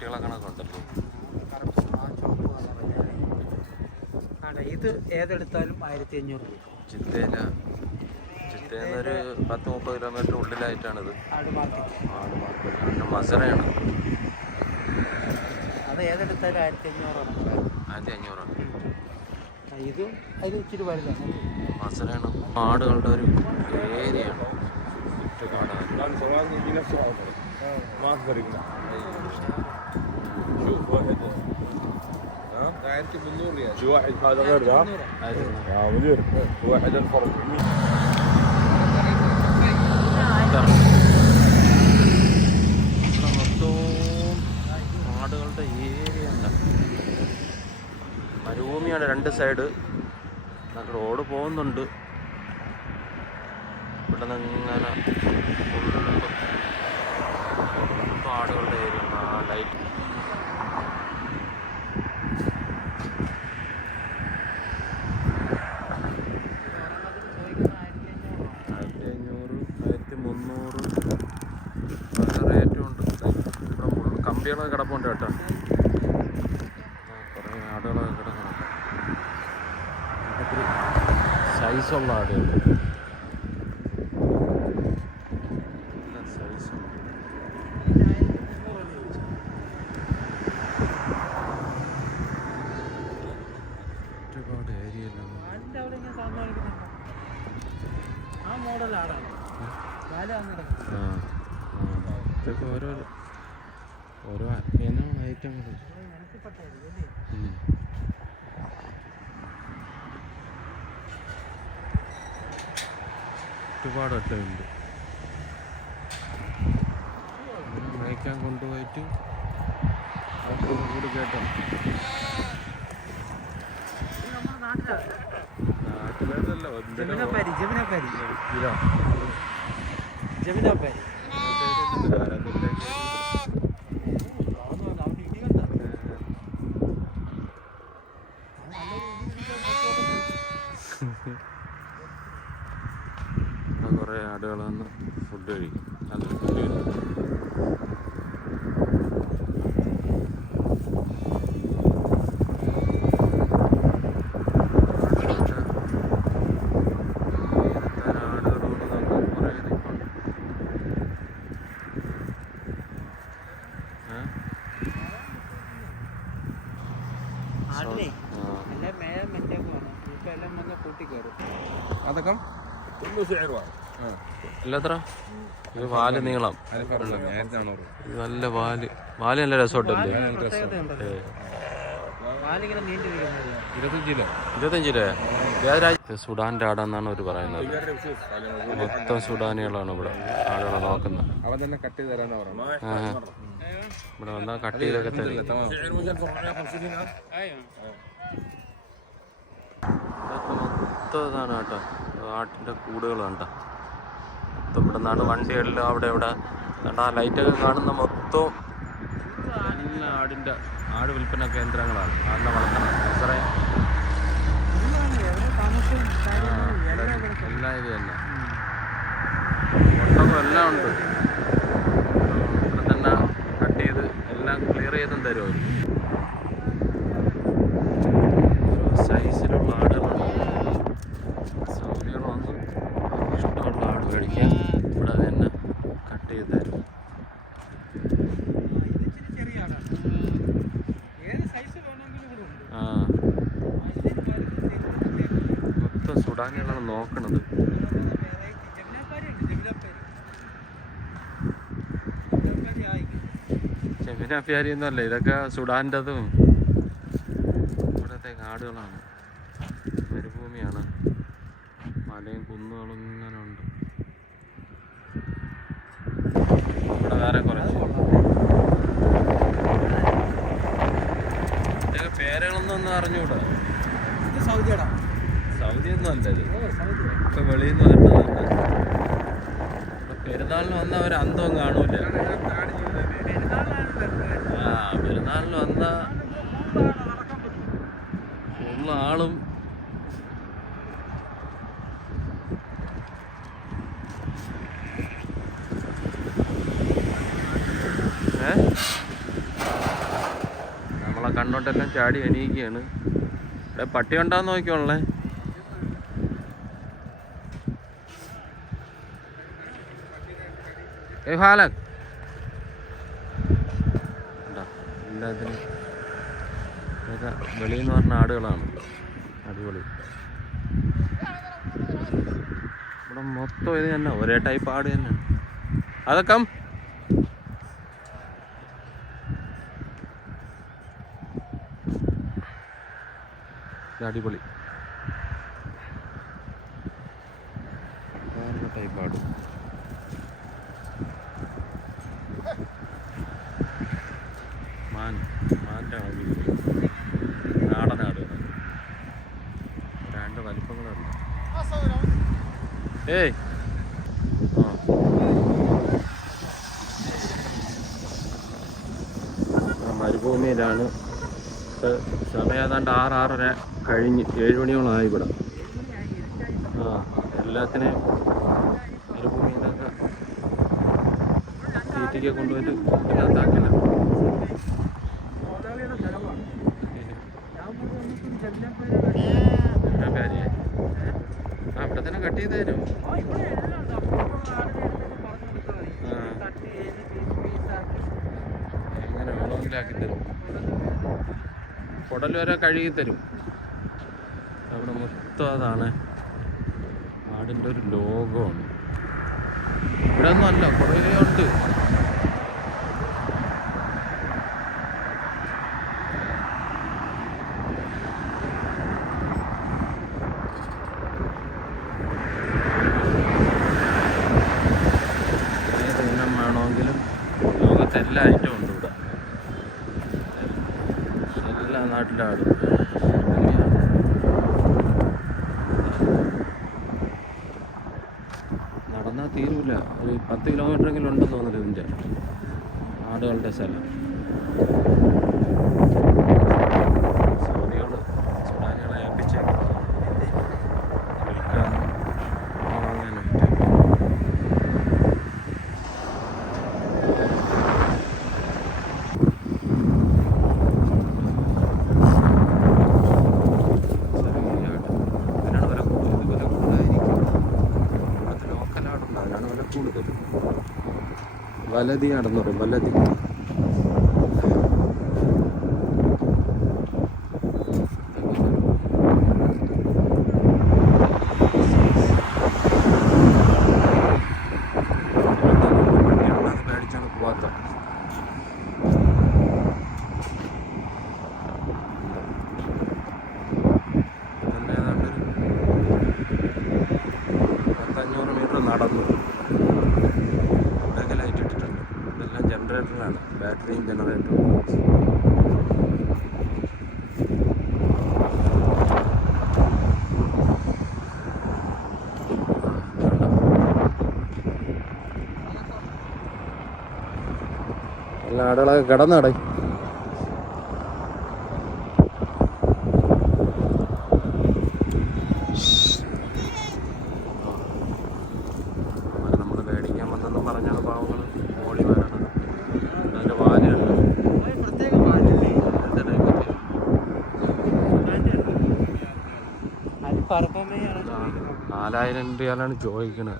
കുട്ടികളെ കണക്കുണ്ടല്ലോ ഇത് ഏതെടുത്താലും ആയിരത്തി അഞ്ഞൂറ് രൂപ. ചിത്തേല ചിത്തേന്ന് ഒരു പത്ത് മുപ്പത് കിലോമീറ്റർ ഉള്ളിലായിട്ടാണിത്. ആട് മാർക്കറ്റ്. ആട് മാർക്കറ്റ്. മസറയാണ് അത് ഏതെടുത്താലും ആയിരത്തി അഞ്ഞൂറാണ് ആയിരത്തി അഞ്ഞൂറാണ് ഇതും അത് ഇച്ചിരി വലുതാണ്. മസറയാണ് ആടുകളുടെ ഒരു ഏരിയയാണ്. ചുറ്റുപാടാണ് الان ثواني دي نفس العمر ما اقدر يقنع شوف واحد ها ആയിരത്തി മുന്നൂറ് രൂപ شي واحد هذا غير ذا يا مدير واحد 1400 ഇവിടെ മൊത്തവും ആടുകളുടെ ഏരിയ ഉണ്ട് മരുഭൂമിയാണ് രണ്ട് സൈഡ് നമുക്ക് റോഡ് പോകുന്നുണ്ട് ഇവിടെ നിന്ന് ഇങ്ങനെ ഫുള്ള് ആടുകളുടെ ഏരിയ ലൈറ്റ് ആയിരത്തി അഞ്ഞൂറ് ആയിരത്തി മുന്നൂറ് ഉണ്ട്. ഇവിടെ കമ്പികളൊക്കെ കിടപ്പുണ്ട് കേട്ടോ. കുറേ ആടുകളൊക്കെ കിടക്കുന്നുണ്ട്. സൈസുള്ള ആടുകൾ നല്ല സൈസുണ്ട് ഒരുപാട് ഏരിയയിലാണ് ആടിന്റെ അവിടെ ഇങ്ങനെ സാധനം കാണിക്കുന്നുണ്ടോ? ആ മോഡൽ ആടാണ് കാലാണ് കിടക്കുന്നത് ആ ആ ഇതൊക്കെ ഓരോ ഓരോ ആത്മീയനാണ് ഏറ്റവും കൂടുതൽ ഒരുപാട് ഒറ്റമുണ്ട് മേയ്ക്കാൻ കൊണ്ടുപോയിട്ട് കൂടി കേട്ടോ. നാട്ടിലേതല്ല ജമിനാപ്പാരി ജമിനാപ്പാരി. ജമിനാപ്പാരി. കുറേ ആടുകൾ വന്ന് ഫുഡ് കഴിക്കും. നല്ല ഫുഡ് ആടിനെ എല്ലാത്ര ഇത് നീളം. നല്ല വാൽ. വാൽ നല്ല രസമുണ്ടല്ലേ? ഇരുപത്തഞ്ച് രൂപ സുഡാന്റെ ആടാന്നാണ് അവർ പറയുന്നത്. മൊത്തം സുഡാനികളാണ് ഇവിടെ ആടുകളെ നോക്കുന്നത്. ഇവിടെ വന്നാ കട്ട് ചെയ്തൊക്കെ തരും. മൊത്തം ഇതാണ് കേട്ടോ. ആട്ടിന്റെ കൂടുകൾ കണ്ട മൊത്തം ഇവിടെ നിന്നാണ് വണ്ടികളിൽ അവിടെ ഇവിടെ. കണ്ട ആ ലൈറ്റൊക്കെ കാണുന്ന മൊത്തം ആടിന്റെ ആട് വിൽപ്പന കേന്ദ്രങ്ങളാണ്. ആടിനെ വളർത്തണം സാറേ എല്ലാം ഇത് തന്നെ ഒട്ടകം എല്ലാം ഉണ്ട് ഇവിടെ തന്നെ കട്ട് ചെയ്ത് എല്ലാം ക്ലിയർ ചെയ്തും തരും അവർ ഓരോ സൈസിലുള്ള ആടുകളുണ്ട് സൗദികൾ വന്ന് ഇഷ്ടമുള്ള ആട് മേടിക്കാം ഇവിടെ തന്നെ കട്ട് ചെയ്ത് തരും ചെറിയ ആടാണ് ഏത് സൈസ് വേണമെങ്കിലും ഇവിടെ ഉണ്ട് ആ മൊത്തം സുഡാനികളാണ് നോക്കണത് ജമിനാപ്പാരി ഉണ്ട് ജമിനാപ്പാരി ജമിനാപ്പാരി ആയി ചെമ്മിന അപ്പിയാരി ഒന്നുമല്ല ഇതൊക്കെ സുഡാന്റെതും ഇവിടത്തെ കാടുകളാണ്. മരുഭൂമിയാണ്. മലയും കുന്നുകളും ഇങ്ങനെ ഉണ്ട്. ഇവിടെ വേറെ കുറച്ച് ഇതൊക്കെ പേരുകളൊന്നും ഒന്നും അറിഞ്ഞൂടാ. ഇത് സൗദിയൊന്നും സൗദി ഒന്നും അല്ല ഇത് ഒക്കെ വെളിയിൽ നിന്ന് വരുന്നതല്ല പെരുന്നാളിന് വന്ന ഒരു അന്തവും കാണൂല. പെരുന്നാളിന് എന്താ ഉള്ള ആളും ഏ? അങ്ങോട്ടെല്ലാം ചാടി എണീക്കുകയാണ്. ഇവിടെ പട്ടി ഉണ്ടാന്ന് നോക്കിയോളേ ഏ ഫാലക് കണ്ടോ? എല്ലാത്തിനും ഇതൊക്കെ വെളിയിൽ നിന്ന് പറഞ്ഞ ആടുകളാണ്. അടിപൊളി. ഇവിടെ മൊത്തം ഇത് തന്നെ ഒരേ ടൈപ്പ് ആട് തന്നെയാണ് അതൊക്കെ അടിപൊളി. ടൈപ്പ് ആട് മാൻ മാന്റെ ആണ് നാടൻ ആട് രണ്ട് വലിപ്പങ്ങളുണ്ട് ഏയ്. മരുഭൂമിയിലാണ്. സമയം ഏതാണ്ട് ആറ് ആറര കഴിഞ്ഞ് ഏഴ് മണിയോളമായി ഇവിടെ. ആ എല്ലാത്തിനെയും മരുഭൂമിയിലൊക്കെ തീറ്റയ്ക്ക് കൊണ്ടുപോയിട്ട് ഇതിനകത്താക്കില്ല കാര്യം ആ ഇവിടെ തന്നെ കട്ട് ചെയ്ത് തരും എങ്ങനെ വേണമെങ്കിലാക്കി തരും. കുടൽ വരെ കഴുകി തരും. അവിടെ മൊത്തം അതാണ്. ആടിന്റെ ഒരു ലോകമാണ്. ഇവിടെ ഒന്നും അല്ല കുറേ ഉണ്ട് ഏത് ഇനം വേണമെങ്കിലും ലോകത്ത് എല്ലാ ഐറ്റവും ഉണ്ട് ഇവിടെ എല്ലാ നാട്ടിലാടും നടന്നാൽ തീരൂല ഒരു പത്ത് കിലോമീറ്ററെങ്കിലും ഉണ്ടെന്ന് തോന്നുന്നു ഇതിന്റെ ആടുകളുടെ സ്ഥലം സൗദികൾ സുഡാനികളെ ഏൽപ്പിച്ചേക്കും വിൽക്കാൻ വാങ്ങാനായിട്ട് ഇതിനാണ് വില കൂടുതൽ ഇത് വില കൂടുതലായിരിക്കും ഇവിടുത്തെ ലോക്കൽ ആടുണ്ട് അതിനാണ് വില കൂടുതൽ വലതി പറയും. വലതി പേടിച്ചാണ് പോവാത്ത തന്നെ ഏതാണ്ട് ഒരു പത്തഞ്ഞൂറ് മീറ്റർ നടന്നു ഇവിടെയൊക്കെ ലൈറ്റ് ഇട്ടിട്ടുണ്ട് ഇതെല്ലാം ജനറേറ്ററാണ് ബാറ്ററിയും ജനറേറ്ററും എല്ലാ ആടുകളൊക്കെ കിടന്നടേ നമ്മൾ മേടിക്കാൻ വന്നെന്നും പറഞ്ഞാണ് പാവങ്ങൾ ഓടി വരണം അതിന്റെ വാലുണ്ട് ഒരു പ്രത്യേക പാലല്ലേ എന്താ ടൈപ്പ് അത് പറപ്പമ്മയാണ് നാലായിരം രൂപയാണ് ചോദിക്കണത്.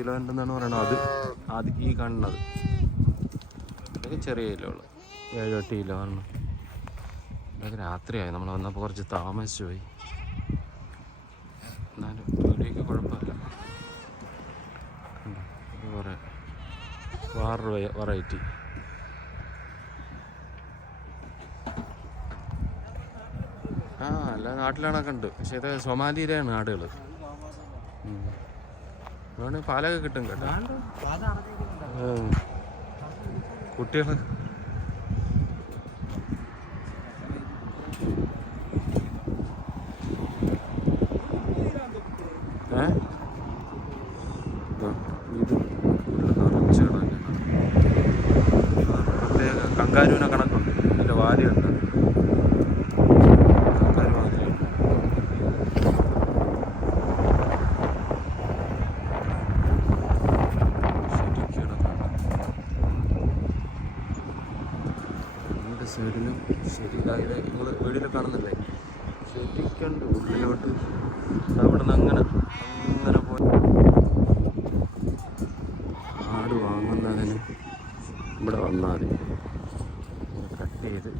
കിലോ ഉണ്ടെന്നാണ് പറയണത് അത് അത് ഈ കാണുന്നത്. ഇതൊക്കെ ചെറിയ കിലോ ഉള്ളു. ഏഴ് എട്ട് കിലോ ആണ്. ഇതൊക്കെ രാത്രിയായി. നമ്മൾ വന്നപ്പോൾ കുറച്ച് താമസിച്ചു പോയി. എന്നാലും വീടിയൊക്കെ കുഴപ്പമില്ല. കുറേ വേറൊരു വെറൈറ്റി ആ എല്ലാ നാട്ടിലാണൊക്കെ ഉണ്ട്. പക്ഷേ ഇത് സൊമാലിയിലാണ് ആടുകൾ അതുകൊണ്ട് പാലൊക്കെ കിട്ടും കേട്ടോ. കുട്ടികൾ കങ്കാരുവിനെ കണക്കുണ്ട് ഇതിന്റെ വാലിയുണ്ട് കങ്കാരു വാലിയുണ്ട് ശരിക്കും കിടക്കുന്നുണ്ട് ശരി ഇതായത് നിങ്ങൾ വീഡിയോയിൽ കാണുന്നില്ലേ ശരിക്കുണ്ട് ഉള്ളിലോട്ട് അവിടെ നിന്ന് അങ്ങനെ അങ്ങനെ പോയി ആട് വാങ്ങുന്നതിന് ഇവിടെ വന്നാൽ മതി കട്ട് ചെയ്ത്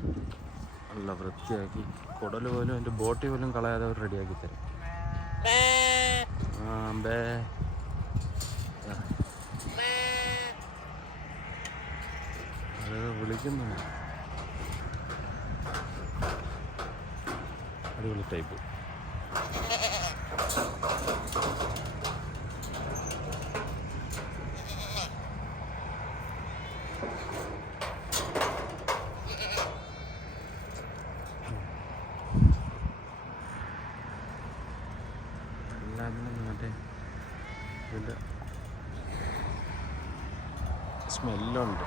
നല്ല വൃത്തിയാക്കി കുടൽ പോലും എന്റെ ബോട്ടി പോലും കളയാതെ അവർ റെഡിയാക്കി തരും. വിളിക്കുന്നു. അടിപൊളി ടൈപ്പ് എല്ലാത്തിനും മറ്റേ ഇതിന്റെ സ്മെല്ലുണ്ട്.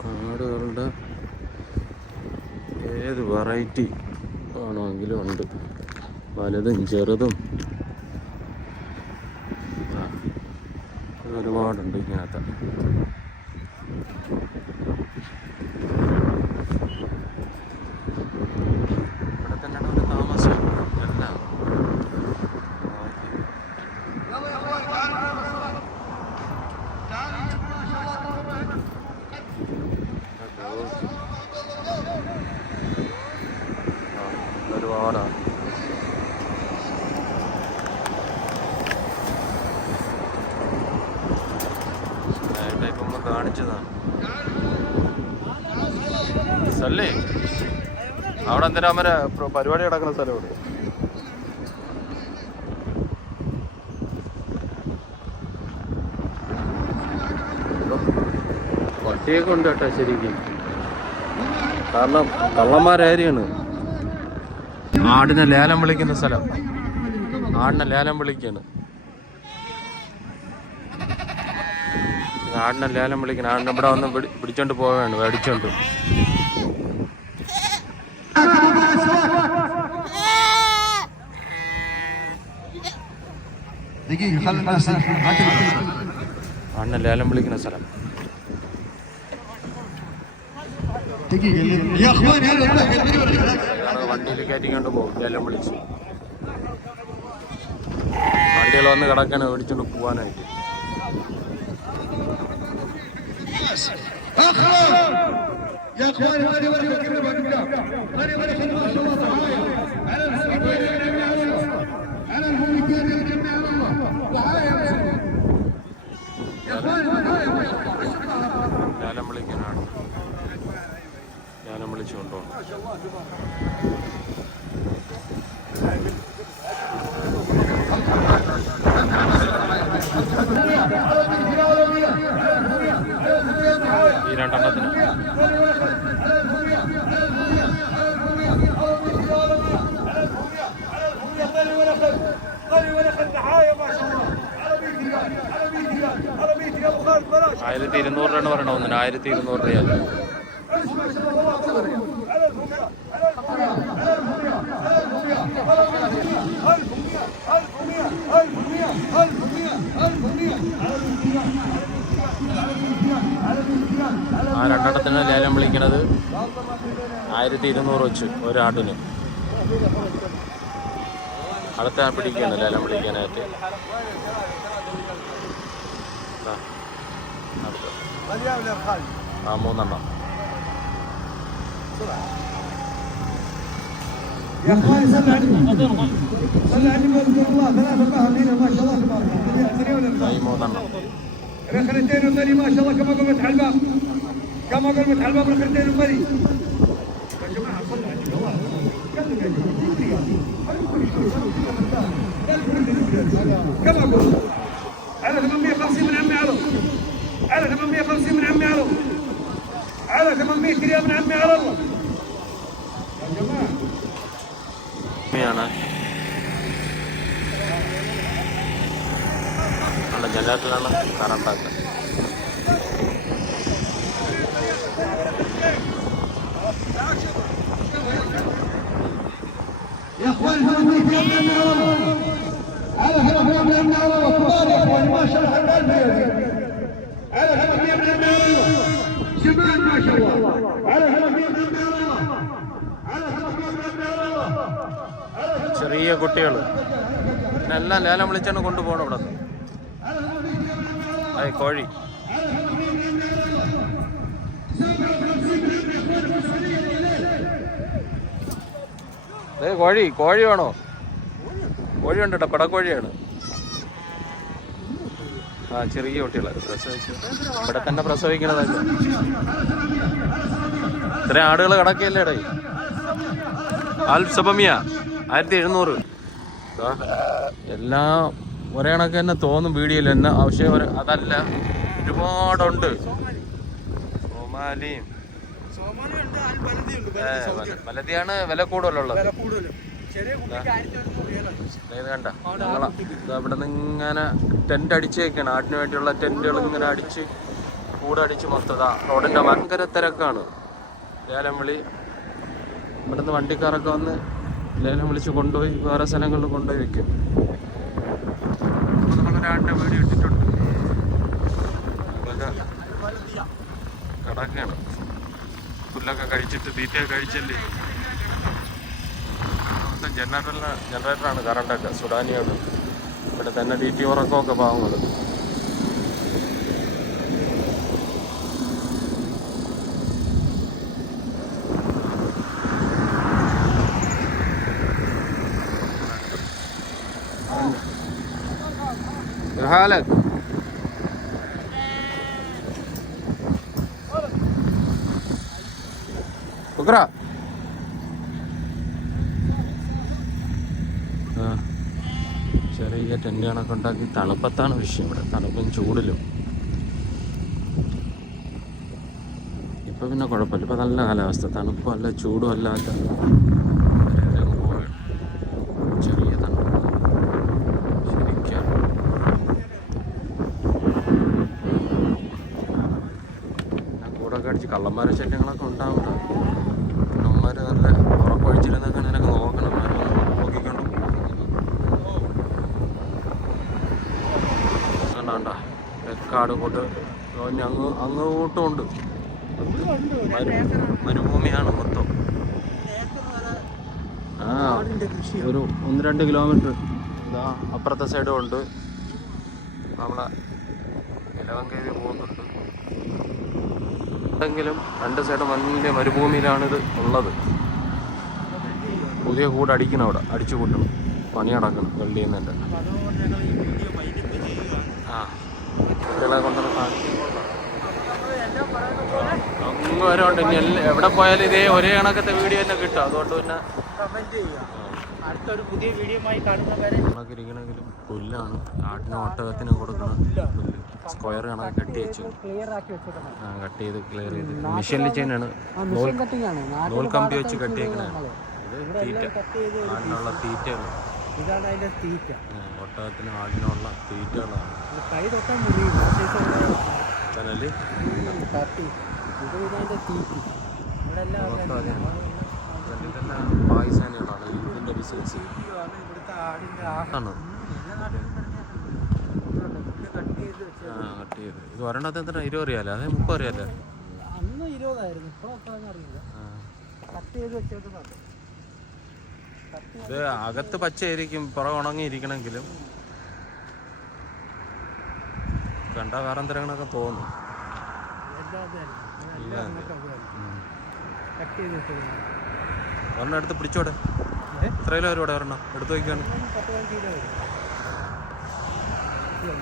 കാടുകളുടെ ഏത് വെറൈറ്റി ആണെങ്കിലും ഉണ്ട്. വലുതും ചെറുതും ആ, ഒരുപാടുണ്ട് ഇങ്ങനത്തെ ഇവിടെ തന്നെയാണ് ഒരു താമസം എല്ലാം ഒരുപാടാണ് ഇപ്പം നമ്മൾ കാണിച്ചതാണ് സല്ലേ അവിടെ എന്തിനാ മരെ പരിപാടി നടക്കുന്ന സ്ഥലം ഇവിടെ പട്ടിയൊക്കെ ഉണ്ട് കേട്ടോ ശരിക്കും. കാരണം കള്ളന്മാരായിരിക്കാണ്. ആടിനെ ലേലം വിളിക്കുന്ന സ്ഥലം. ആടിനെ ലേലം വിളിക്കാണ്. ആടിനെ ലേലം വിളിക്കണം ആടിനെ ഇവിടെ വന്ന് പിടി- പിടിച്ചോണ്ട് പോവുകയാണ് മേടിച്ചോണ്ട്. دقيقة خلي الناس ആടിനെ ലേലം വിളിക്കുന്ന സ്ഥലം دقيقة يا اخواني هذا ഞങ്ങൾ വണ്ടിയിൽ കയറ്റിക്കൊണ്ട് പോകും ലേലം വിളിച്ച് വണ്ടികൾ വന്ന് കിടക്കാണ് മേടിച്ചോണ്ട് പോവാനായിട്ട് يا اخواني هذه ورقة كلمة كلام هذه ورقة ما شاء കൊണ്ടുപോകണം ഈ രണ്ടെണ്ണത്തിന്. ആയിരത്തി ഇരുന്നൂറ് രൂപ പറയണോ ഒന്നിന് ആയിരത്തി ഇരുന്നൂറ് രൂപ ആ രണ്ടെണ്ണത്തിന് ലേലം വിളിക്കണത് ആയിരത്തി ഇരുന്നൂറ് വെച്ച് ഒരാട്ടിന് അടുത്ത പിടിക്കുകയാണ് ലേലം വിളിക്കാനായിട്ട് ദാ, അടുത്ത. ആ മൂന്നെണ്ണം يا اخواني صلى على النبي صلى على النبي واذكر الله ثلاثة الله هنا ما شاء الله تبارك الله ثانية ولا ആ, ഈ മൂന്നെണ്ണം رخرتين ومري ما شاء الله كما قلت على الباب كما قال من حلبة بالخرتين المري يا جماعة على يا جماعة أقول على 850 من عمي علو على 850 من عمي علو على 800 ريال من عمي على الله يا جماعة. ميانا جلالة ചെറിയ കുട്ടികൾ എല്ലാം ലേലം വിളിച്ചാണ് കൊണ്ടുപോകണം ഇവിടെ. അതെ കോഴി. ഏ കോഴി കോഴി വേണോ? കോഴി ഉണ്ട്. കേട്ടോ പടക്കോഴിയാണ്. ആ ചെറിയ കുട്ടികളെ. പ്രസവിച്ചു ഇവിടെ തന്നെ പ്രസവിക്കണതല്ല ഇത്രയും ആടുകൾ കിടക്കുകയല്ലേ ഇടയിൽ ആൽസബമിയ ആയിരത്തി എഴുന്നൂറ്. എല്ലാം ഒരേ കണക്ക് തന്നെ തോന്നും വീഡിയോയിൽ. തന്നെ ആവശ്യം ഒരു- അതല്ല. ഒരുപാടുണ്ട്. സോമാലിയും സോമാലിയുണ്ട് ആൽ ബലതിയുണ്ട് ഏ, വല- വലതിയാണ് വില കൂടുതലുള്ളത്. കണ്ട. ഇവിടെ നിന്ന് ഇങ്ങനെ ടെന്റ് അടിച്ചേക്കാണ്. ആടിന് വേണ്ടിയുള്ള ടെന്റുകൾ ഇങ്ങനെ അടിച്ച് കൂടടിച്ച് മൊത്തം. ഇതാ റോഡിന്റെ ഭയങ്കര തിരക്കാണ്. ലേലം വിളി ഇവിടുന്ന് വണ്ടിക്കാരൊക്കെ വന്ന് ലേലം വിളിച്ച് കൊണ്ടുപോയി വേറെ സ്ഥലങ്ങളിൽ കൊണ്ടുപോയി വെക്കും. നമ്മളൊരാടിന്റെ വീട് ഇട്ടിട്ടുണ്ട്. പുല്ലൊക്കെ കഴിച്ചിട്ട് തീറ്റയൊക്കെ കഴിച്ചല്ലേ? മൊത്തം ജനറേറ്ററിന് ജനറേറ്ററാണ് കറണ്ടൊക്കെ സുഡാനിയാണ് ഇവിടെ തന്നെ തീറ്റി ഉറക്കമൊക്കെ പാവങ്ങൾ ഹാലത്ത്. എത്ര ചെറിയ ടെന്റ് കണക്ക് ഉണ്ടാക്കി. തണുപ്പത്താണ് വിഷയം ഇവിടെ. തണുപ്പും ചൂടിലും. ഇപ്പോൾ പിന്നെ കുഴപ്പമില്ല. ഇപ്പോൾ നല്ല കാലാവസ്ഥ. തണുപ്പും അല്ല ചൂടും അല്ലാത്ത ചെറിയ തണുപ്പ്. ശരിക്കും. കൂടൊക്കെ അടിച്ച് കള്ളന്മാരുടെ ശല്യങ്ങളൊക്കെ ഉണ്ടാകും കണ്ട? തെക്കാട് കൊണ്ട് അങ്ങ് അങ്ങോട്ടും ഉണ്ട് മരു- മരുഭൂമിയാണ് മൊത്തം. ആ ഒരു ഒന്ന് രണ്ട് കിലോമീറ്റർ ഇതാ അപ്പുറത്തെ സൈഡും ഉണ്ട്. നമ്മളെ ഇലവങ്കേരി പോകുന്നുണ്ട്. എങ്കിലും രണ്ട് സൈഡും വലിയ മരുഭൂമിയിലാണിത് ഉള്ളത്. പുതിയ കൂടടിക്കണം അവിടെ. അടിച്ചു കൂട്ടണം പണി നടക്കണം വെള്ളിയിൽ നിന്ന് തന്നെ അപ്പൊ അതുകൊണ്ട് ഞങ്ങൾ ഈ വീഡിയോ വൈകിട്ട് ചെയ്യുക ആ കുട്ടികളെ കൊണ്ടുള്ള പോലെ അങ്ങ് വരെ ഉണ്ട് ഇനി എല്ലാ എവിടെ പോയാലും ഇതേ ഒരേ കണക്കത്തെ വീഡിയോ തന്നെ കിട്ടും. അതുകൊണ്ട് പിന്നെ അടുത്തൊരു പുതിയ വരെ കണക്കിരിക്കണമെങ്കിലും പുല്ലാണ്. ആട്ടിനും ഒട്ടകത്തിനും കൊടുക്കണം പുല്ല്. സ്ക്വയർ കണക്ക് കട്ട് വെച്ചു. ആ കട്ട് ചെയ്ത് ക്ലിയർ ചെയ്ത്. മെഷീനിൽ ചെയ്യുന്നതാണ് നൂൽ കമ്പി വെച്ച് കട്ട് ഞങ്ങൾ. ഇത് തീറ്റ. ആടിനുള്ള തീറ്റകൾ ഇതാണ് അതിന്റെ തീറ്റ. ഒട്ടകത്തിനും ആടിനുള്ള തീറ്റകളാണ്. ഇത് കൈ തൊട്ടാൽ മുറിയും വിശേഷം ചനൽ? തട്ടി. ഇത് ഇതിന്റെ തീറ്റി. ഇവിടെ എല്ലാം മൊത്തം അതിന്റെ അതെ. ഇതെല്ലാം പാകിസ്ഥാനികളാണ് ബിസിനസ് ആണ്? കട്ട് ചെയ്ത് ഇത് ഒരെണ്ണത്തെ എത്ര? ഇരുപത് അറിയാലോ അതെ മുപ്പത് അറിയാലോ അന്ന് ഇരുപതായിരുന്നു. ഇപ്പോഴൊക്കെ അറിയില്ല. കട്ട് ചെയ്ത് വെച്ചേക്കുന്നുണ്ട് കട്ട് ഇത് അകത്ത് പച്ചയായിരിക്കും പുറം ഉണങ്ങിയിരിക്കണമെങ്കിലും. കണ്ട വേറെ എന്തെങ്കിലുമൊക്കെ തോന്നും ഒരെണ്ണം എടുത്ത് പിടിച്ചോടെ? എത്ര കിലോ വരും ഇവിടെ ഒരെണ്ണം? എടുത്ത് വയ്ക്കാണ് കിലോ